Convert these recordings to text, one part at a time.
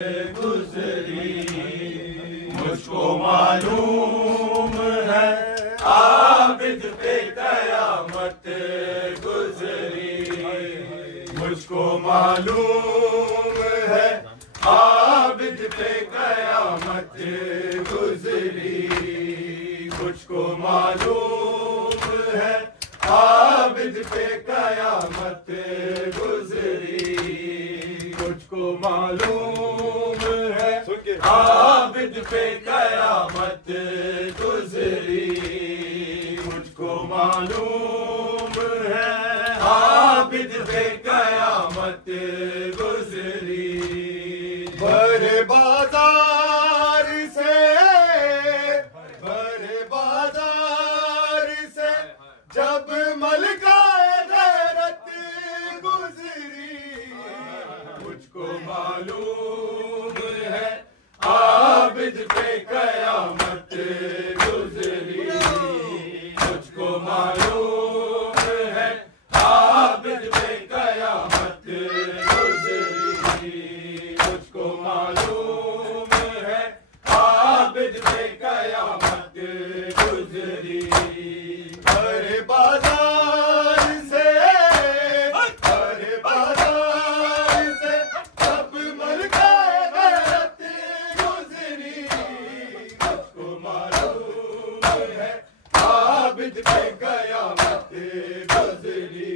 गुजरी मुझको मालूम है आबिद पे कयामत गुजरी। मुझको मालूम है आबिद पे कयामत गुजरी। मुझको मालूम है आबिद पे कयामत गुजरी। मुझको मालूम है आबिद पे कयामत गुजरी। मुझको मालूम है आबिद पे कयामत गुजरी। बड़े बाजार से जब मलका गैरत गुजरी। मुझको मालूम है आबिद पे कयामत गुजरी। मुझको मालूम है आबिद पे कयामत गुजरी। मुझको मालूम है आबिद पे कयामत गुजरी। बड़े बाजार से जब मलका गैरत गुजरी। मुझको मालूम है आबिद पे कयामत गुजरी।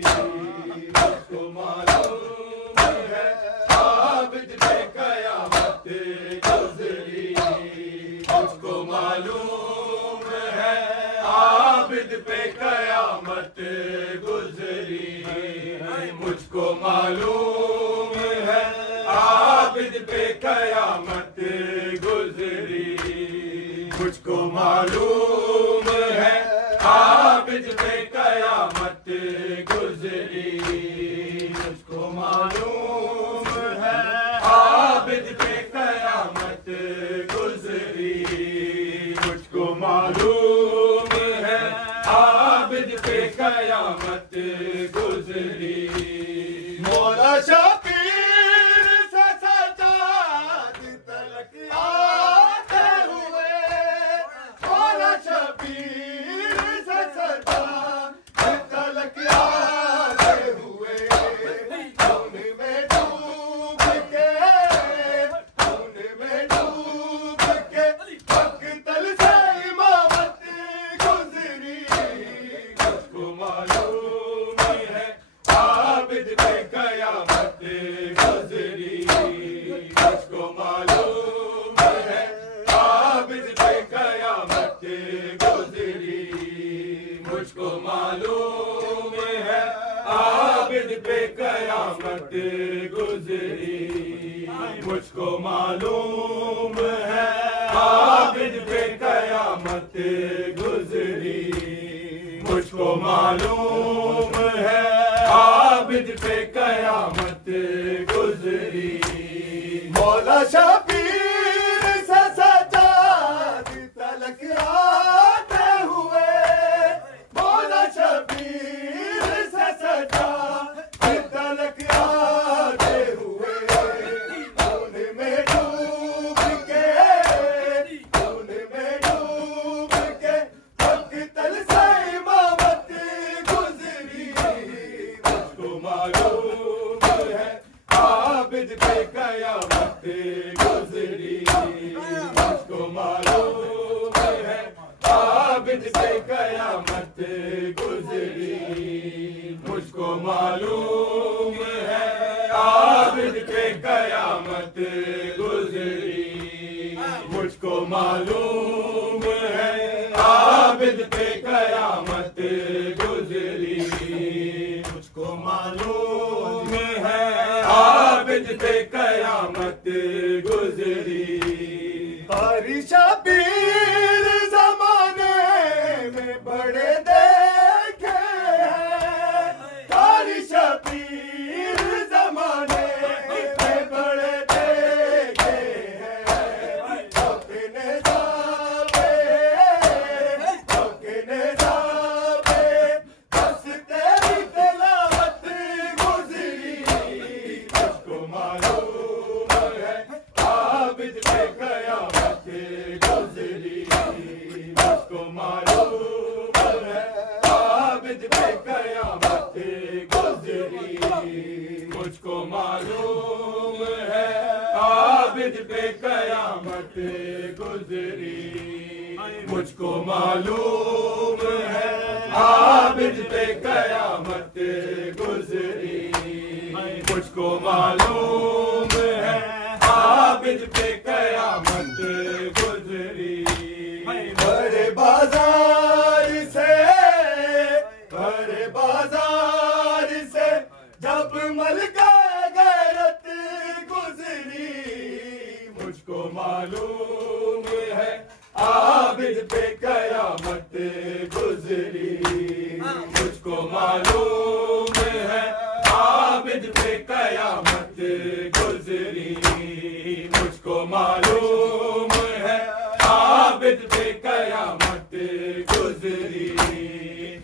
मुझको मालूम है आबिद पे कयामत गुजरी। मुझको मालूम है आबिद पे कयामत गुजरी। मुझको मालूम है आबिद पे कयामत गुजरी। मुझको मालूम है आबिद पे कयामत गुजरी। मुझको मालूम है आबिद पे कयामत गुजरी। मुझको मालूम है आबिद पे कयामत गुजरी। मौला शबीर से सजाद तलक आते हुए। मौला शबीर से सजाद तलक आते हुए। उनमें डूब के मक्तल से इमामत गुजरी। मुझको मालूम है आबिद पे कयामत गुजरी। मुझको मालूम है आबिद पे कयामत गुजरी। मुझको मालूम है आबिद पे कयामत गुजरी। मुझको मालूम है आबिद पे कयामत गुजरी। मुझको मालूम है आबिद पे कयामत गुजरी। मौला शबीर से सजाद तलक आते हुए। मौला शबीर से सजाद तलक आते हुए। उनमें डूब के मक्तल से इमामत गुजरी। मुझको मालूम है आबिद पे कयामत गुजरी। मुझको मालूम है आबिद पे कयामत गुजरी। मुझको मालूम है आबिद पे कयामत गुजरी। मुझको मालूम है आबिद पे कयामत गुजरी। मुझको मालूम है आबिद पे कयामत गुजरी। कारी शबीर जमाने में बड़े देखे हैं। कारी शबीर जमाने में बड़े देखे हैं। अपने जाबे बस तेरी तिलावत गुजरी। मुझको मालूम है आबिद पे कयामत गुजरी। मुझको मालूम है आबिद पे कयामत गुजरी। मुझको मालूम है आबिद पे कयामत गुजरी। बड़े बाजार से जब मलका गैरत गुजरी। मुझको मालूम है आबिद पे कयामत गुजरी। मुझको मालूम है आबिद पे कयामत गुजरी। मुझको मालूम है आबिद पे कयामत गुजरी।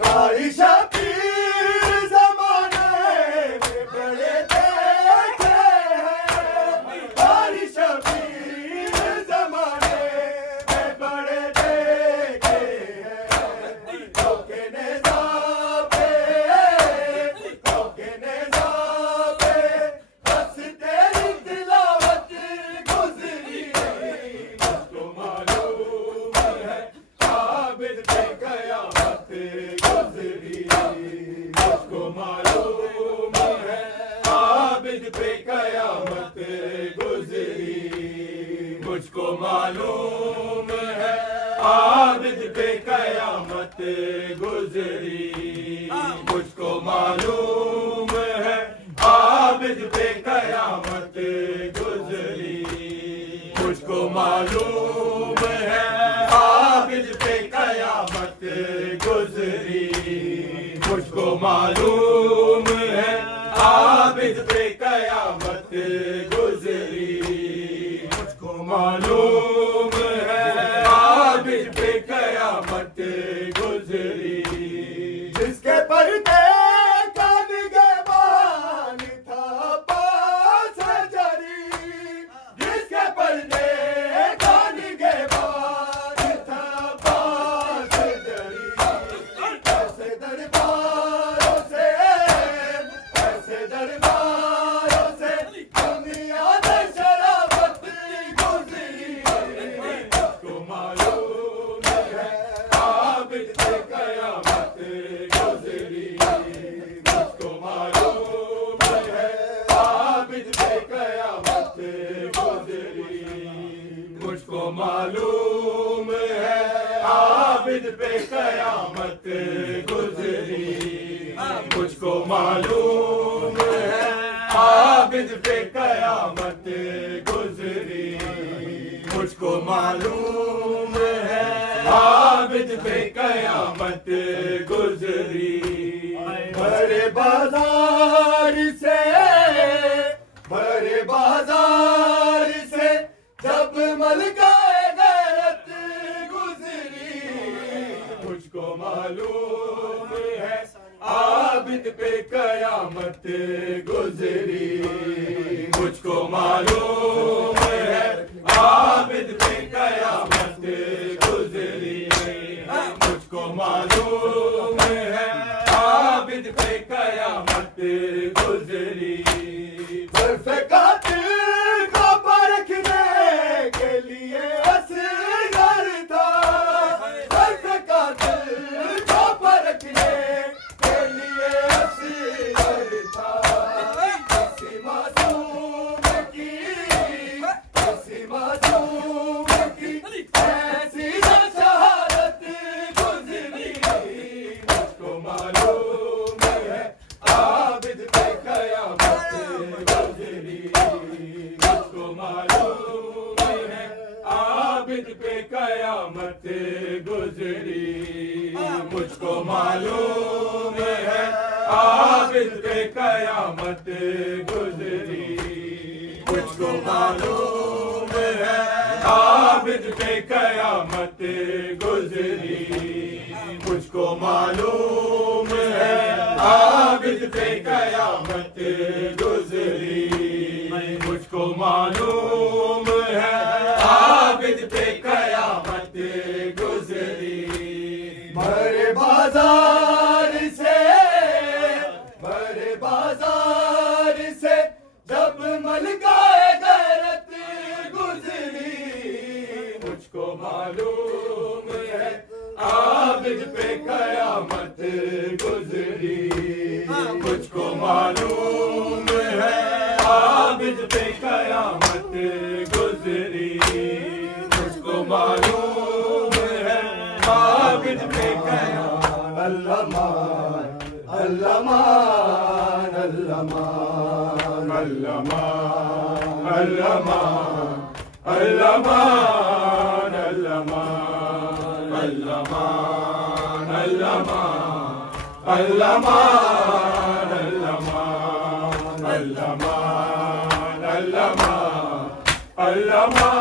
कारी शबीर ज़माने में बड़े देखे हैं। कारी शबीर ज़माने में बड़े देखे हैं। के नेज़ाबे बस तेरी तिलावत गुजरी। मुझको मालूम है आबिद पे कयामत गुजरी। मुझको मालूम है आबिद पे कयामत गुजरी। मुझको मालूम है आबिद पे कयामत गुजरी। मुझको मालूम है आबिद पे कयामत गुजरी। मुझको मालूम है आबिद पे कयामत गुजरी। मुझको मालूम है आबिद पे कयामत गुजरी। मुझको मालूम है आबिद पे कयामत गुजरी। जिसके पर्दे का निगहबान था पास जरी। जिसके पर्दे का निगहबान था पास जरी। ऐसे दरबारों से दुनिया में शराबत गुजरी। मुझको मालूम है आबिद पे कयामत गुजरी। मुझको मालूम है आबिद पे कयामत गुजरी। मुझको मालूम है आबिद पे कयामत गुजरी। मुझको मालूम है आबिद पे कयामत गुजरी। मुझको मालूम है आबिद पे कयामत गुजरी। भरे बाजार से जब मलका गैरत गुजरी। मुझको मालूम है आबिद पे कयामत गुजरी। मुझको मालूम है आबिद पे कयामत गुजरी। मुझको मालूम है आबिद पे कयामत गुजरी। बर्फ़ कातिल को परखने के लिए असगर था। बर्फ़ कातिल को परखने के लिए असगर था। किसी मासूम की ऐसी शहादत गुजरी। मुझको मालूम है आबिद पे कयामत गुजरी। मुझको मालूम है आबिद पे कयामत गुजरी। मुझको मालूम है आबिद पे कयामत गुजरी। मुझको मालूम है आबिद पे कयामत गुजरी। मुझको मालूम है आबिद पे कयामत गुजरी। मुझको मालूम है आबिद पे कयामत गुजरी। भरे बाजार से जब मलका गैरत मुझको मालूम है आबिद पे कयामत गुजरी। मुझको मालूम है आबिद पे कयामत गुजरी। मुझको मालूम है आबिद पे कयामत। अल्लाह मान अल्लाह मान अल्लाह मान अल्लाह मान अल्लाह मान अल्लाह मान अल्लाह मान अल्लाह मान अल्लाह मान अल्लाह मान अल्लाह मान अल्लाह मान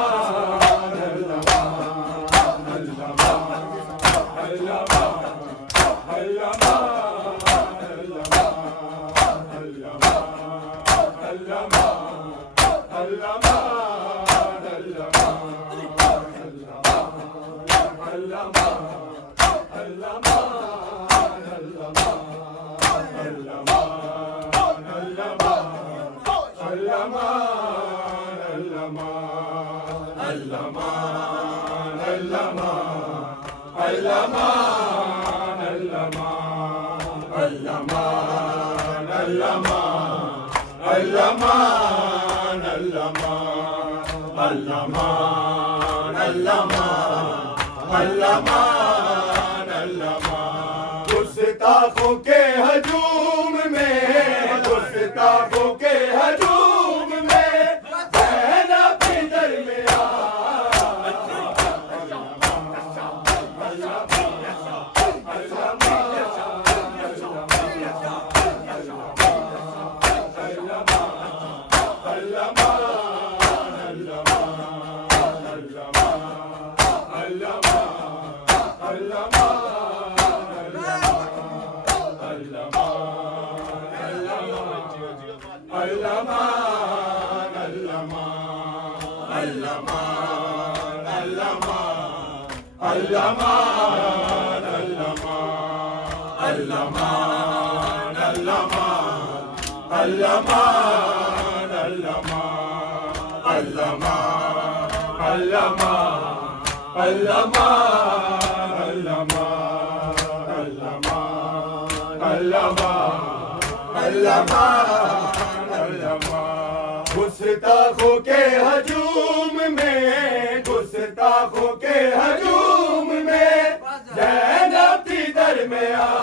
अल्लाह मान अल्लाह मान अल्लाह मान अल्लाह मान अल्लाह मान अल्लाह गुस्ताखों के हजूम में गुस्ताखों के हजूम में ज़ैनब के दरमियां गुस्ताखों के हजूम में गुस्ताखों के हजूम में ज़ैनब की दरमियां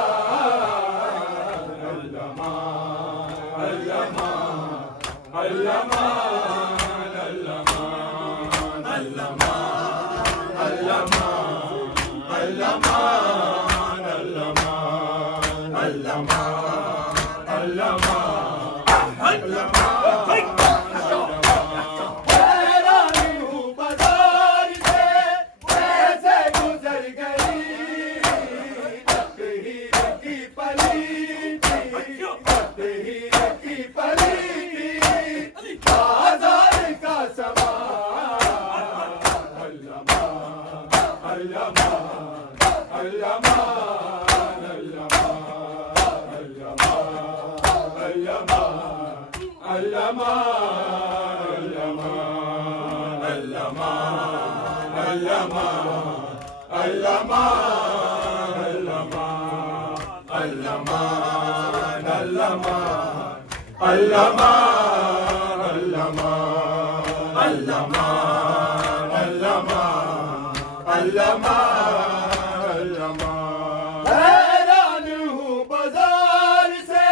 हैरान हूँ बाजार से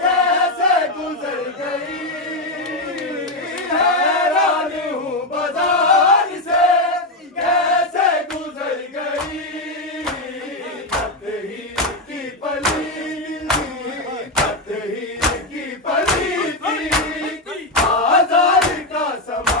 कैसे गुजर गई। हैरान हूँ बाजार से कैसे गुजर गई। तकदीर की पली तकदीर की पली आजाद का समा।